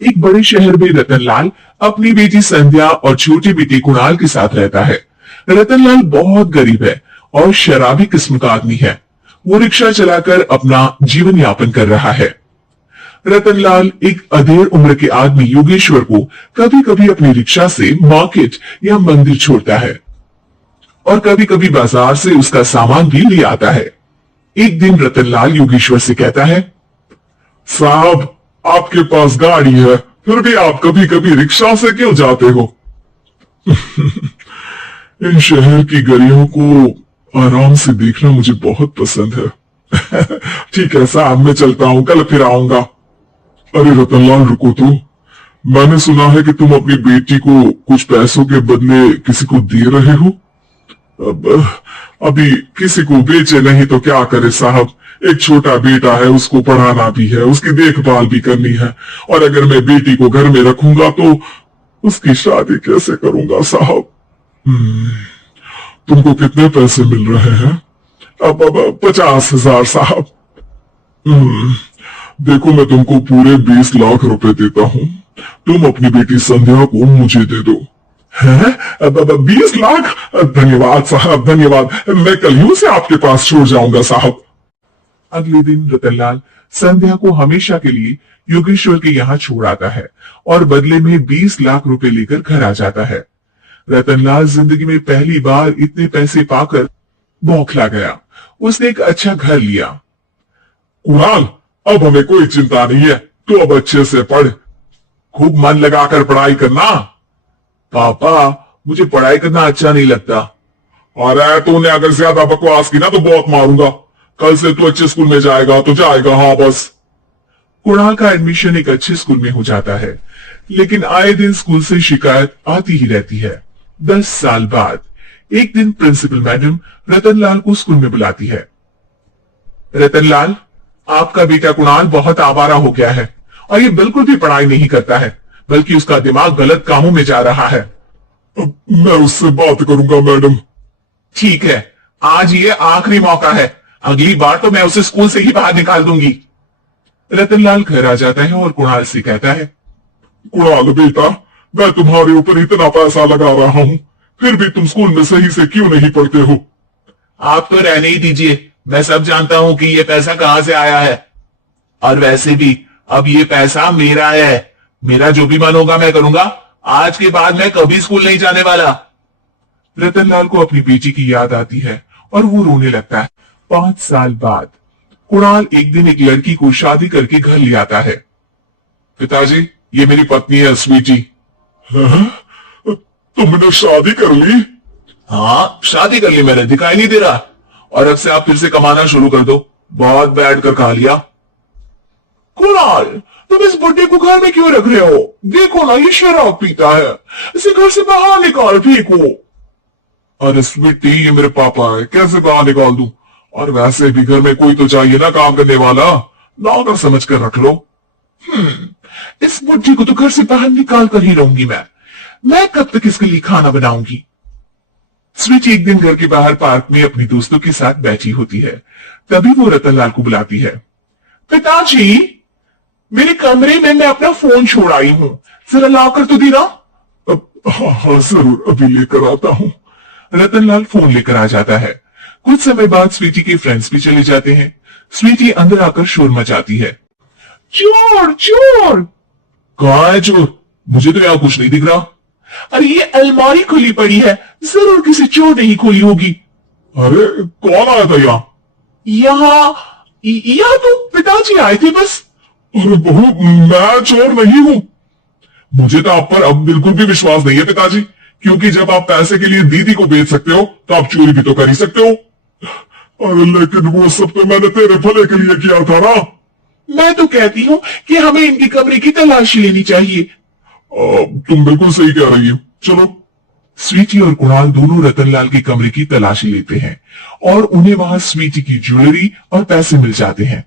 एक बड़े शहर में रतनलाल अपनी बेटी संध्या और छोटे बेटे कुणाल के साथ रहता है। रतनलाल बहुत गरीब है और शराबी किस्म का आदमी है। वो रिक्शा चलाकर अपना जीवन यापन कर रहा है। रतनलाल एक अधेड़ उम्र के आदमी योगेश्वर को कभी कभी अपनी रिक्शा से मार्केट या मंदिर छोड़ता है और कभी कभी बाजार से उसका सामान भी ले आता है। एक दिन रतनलाल योगेश्वर से कहता है, साहब, आपके पास गाड़ी है, फिर भी आप कभी कभी रिक्शा से क्यों जाते हो? इन शहर की गलियों को आराम से देखना मुझे बहुत पसंद है। ठीक है साहब, मैं चलता हूं, कल फिर आऊंगा। अरे रतनलाल, रुको तो। मैंने सुना है कि तुम अपनी बेटी को कुछ पैसों के बदले किसी को दे रहे हो। अभी किसी को बेचे नहीं तो क्या करे साहब, एक छोटा बेटा है, उसको पढ़ाना भी है, उसकी देखभाल भी करनी है, और अगर मैं बेटी को घर में रखूंगा तो उसकी शादी कैसे करूंगा साहब? तुमको कितने पैसे मिल रहे हैं? अब 50,000 साहब। देखो, मैं तुमको पूरे 20 लाख रुपए देता हूँ, तुम अपनी बेटी संध्या को मुझे दे दो। है? 20 लाख? धन्यवाद साहब, धन्यवाद। मैं कल ही उसे आपके पास छोड़ जाऊंगा साहब। अगले दिन रतनलाल संध्या को हमेशा के लिए योगेश्वर के यहाँ छोड़ आता है और बदले में 20 लाख रुपए लेकर घर आ जाता है। रतनलाल जिंदगी में पहली बार इतने पैसे पाकर बौखला गया। उसने एक अच्छा घर लिया। कुणाल, अब हमें कोई चिंता नहीं है, तो अब अच्छे से पढ़, खूब मन लगाकर पढ़ाई करना। पापा, मुझे पढ़ाई करना अच्छा नहीं लगता। अरे तूने अगर ज्यादा बकवास की ना तो बहुत मारूंगा। कल से तू अच्छे स्कूल में जाएगा तो जाएगा, हाँ बस। कुणाल का एडमिशन एक अच्छे स्कूल में हो जाता है, लेकिन आए दिन स्कूल से शिकायत आती ही रहती है। 10 साल बाद एक दिन प्रिंसिपल मैडम रतनलाल को स्कूल में बुलाती है। रतनलाल, आपका बेटा कुणाल बहुत आवारा हो गया है और ये बिल्कुल भी पढ़ाई नहीं करता है, बल्कि उसका दिमाग गलत कामों में जा रहा है। मैं उससे बात करूंगा मैडम। ठीक है, आज ये आखिरी मौका है, अगली बार तो मैं उसे स्कूल से ही बाहर निकाल दूंगी। रतनलाल घर आ जाता है और कुणाल से कहता है, कुणाल बेटा, मैं तुम्हारे ऊपर इतना पैसा लगा रहा हूँ, फिर भी तुम स्कूल में सही से क्यों नहीं पढ़ते हो? आप तो रहने ही दीजिए, मैं सब जानता हूँ कि ये पैसा कहाँ से आया है, और वैसे भी अब ये पैसा मेरा है। मेरा जो भी मन होगा मैं करूंगा। आज के बाद मैं कभी स्कूल नहीं जाने वाला। रतनलाल को अपनी बेटी की याद आती है और वो रोने लगता है। 5 साल बाद कुणाल एक दिन एक लड़की को शादी करके घर ले आता है। पिताजी, ये मेरी पत्नी है स्वीटी। तुमने शादी कर ली? हाँ, शादी कर ली मैंने, दिखाई नहीं दे रहा। और अब से आप फिर से कमाना शुरू कर दो। बहुत बैठ कर खा लिया। कुणाल, तुम इस बुड्ढे को घर में क्यों रख रहे हो? देखो ना, ये शराब पीता है, इसे घर से बाहर निकाल फेंको। अरे स्वीटी, ये मेरे पापा है, कैसे बाहर निकाल दूं? और वैसे भी घर में कोई तो चाहिए ना काम करने वाला, नौकर समझ कर रख लो। इस बुड्ढी को तो घर से बाहर निकाल कर ही रहूंगी मैं कब तक इसके लिए खाना बनाऊंगी? स्वीटी एक दिन घर के बाहर पार्क में अपनी दोस्तों के साथ बैठी होती है। तभी वो रतनलाल को बुलाती है। पिताजी, मेरे कमरे में मैं अपना फोन छोड़ आई हूँ, जरा लाकर तो देना। हाँ जरूर, अभी लेकर आता हूँ। रतनलाल फोन लेकर आ जाता है। कुछ समय बाद स्वीटी के फ्रेंड्स भी चले जाते हैं। स्वीटी अंदर आकर शोर मचाती है। चोर चोर! कहाँ है चोर? मुझे तो यहाँ कुछ नहीं दिख रहा। अरे ये अलमारी खुली पड़ी है, जरूर किसी चोर ने ही खोली होगी। अरे कौन आया था यहाँ तो पिताजी आए थे बस। अरे बहू, मैं चोर नहीं हूँ। मुझे तो आप पर अब बिल्कुल भी विश्वास नहीं है पिताजी, क्योंकि जब आप पैसे के लिए दीदी को बेच सकते हो तो आप चोरी भी तो कर ही सकते हो। अरे लेकिन वो सब तो मैंने तेरे भले के लिए किया था ना। मैं तो कहती हूँ कि हमें इनके कमरे की तलाशी लेनी चाहिए। तुम बिल्कुल सही कह रही हो, चलो। स्वीटी और कुणाल दोनों रतनलाल के कमरे की तलाशी लेते हैं और उन्हें वहां स्वीटी की ज्वेलरी और पैसे मिल जाते हैं।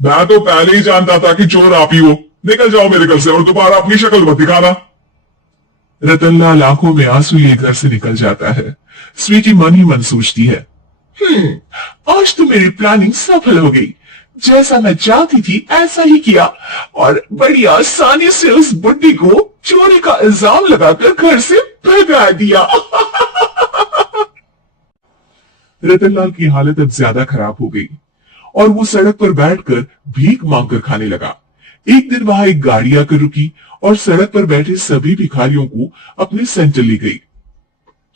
मैं तो पहले ही जानता था कि चोर आप ही हो। निकल जाओ मेरे घर से और दोबारा अपनी शक्ल मत दिखाना। रतनलाल आंखों में आंसू लिए घर से निकल जाता है। स्वीटी मन ही मन सोचती है, आज तो मेरी प्लानिंग सफल हो गई। जैसा मैं चाहती थी ऐसा ही किया और बड़ी आसानी से उस बुड्ढी को चोरी का इल्जाम लगाकर घर से भगा दिया। रतनलाल की हालत अब ज्यादा खराब हो गई और वो सड़क पर बैठकर भीख मांगकर खाने लगा। एक दिन वहां एक गाड़ी आकर रुकी और सड़क पर बैठे सभी भिखारियों को अपने सेंटर ले गई।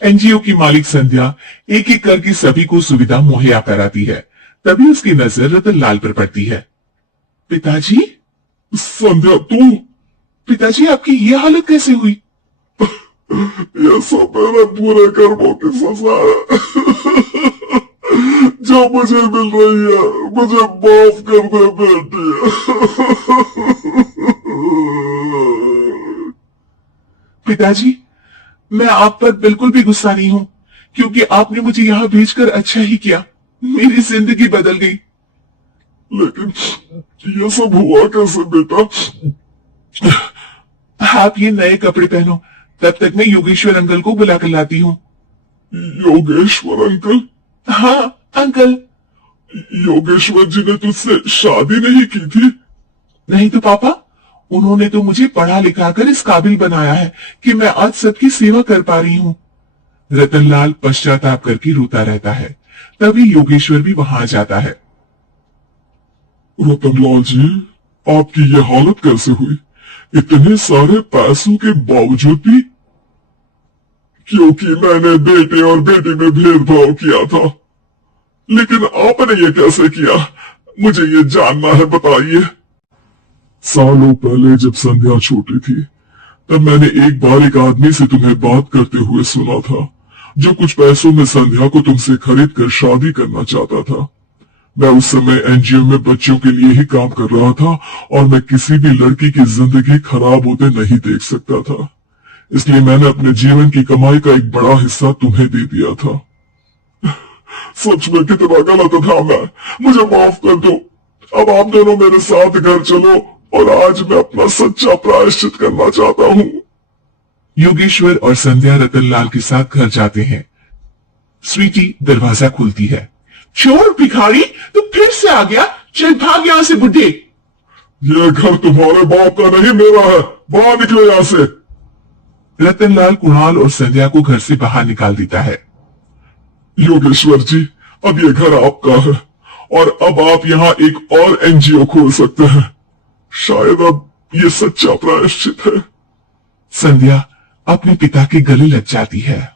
एनजीओ की मालिक संध्या एक एक करके सभी को सुविधा मुहैया कराती है। तभी उसकी नजर रतनलाल पर पड़ती है। पिताजी? संध्या तू? पिताजी आपकी ये हालत कैसे हुई? ये सब मेरे पूरे कर्मों की सजा है जो मुझे मिल रही है। मुझे माफ कर दे बेटी। पिताजी, मैं आप पर बिल्कुल भी गुस्सा नहीं हूं, क्योंकि आपने मुझे यहां भेजकर अच्छा ही किया। मेरी जिंदगी बदल गई। लेकिन ये सब हुआ कैसे बेटा? आप ये नए कपड़े पहनो, तब तक मैं योगेश्वर अंकल को बुला कर लाती हूँ। योगेश्वर अंकल? हाँ अंकल। योगेश्वर जी ने तुझसे शादी नहीं की थी? नहीं तो पापा, उन्होंने तो मुझे पढ़ा लिखा कर इस काबिल बनाया है कि मैं आज सबकी सेवा कर पा रही हूँ। रतनलाल पश्चाताप करके रोता रहता है। तभी योगेश्वर भी वहां आ जाता है। रतनलाल जी, आपकी ये हालत कैसे हुई? इतने सारे पैसों के बावजूद भी? क्योंकि मैंने बेटे और बेटी में भेदभाव किया था। लेकिन आपने ये कैसे किया? मुझे ये जानना है, बताइए। सालों पहले जब संध्या छोटी थी, तब मैंने एक बार एक आदमी से तुम्हें बात करते हुए सुना था, जो कुछ पैसों में संध्या को तुमसे खरीद कर शादी करना चाहता था। मैं उस समय एनजीओ में बच्चों के लिए ही काम कर रहा था और मैं किसी भी लड़की की जिंदगी खराब होते नहीं देख सकता था। इसलिए मैंने अपने जीवन की कमाई का एक बड़ा हिस्सा तुम्हें दे दिया था। सच में कितना गलत था मैं। मुझे माफ कर दो। अब आप दोनों मेरे साथ घर चलो और आज मैं अपना सच्चा प्रायश्चित करना चाहता हूँ। योगेश्वर और संध्या रतनलाल के साथ घर जाते हैं। स्वीटी दरवाजा खोलती है। चोर भिखारी, तू फिर से आ गया? चल भाग यहां से बुड्ढे। ये घर तुम्हारे बाप का नहीं, मेरा है। बाहर निकलो यहां से। रतनलाल कुणाल और संध्या को घर से बाहर निकाल देता है। योगेश्वर जी, अब ये घर आपका है और अब आप यहाँ एक और एनजीओ खोल सकते हैं। शायद अब ये सच्चा प्रायश्चित है। संध्या अपने पिता के गले लग जाती है।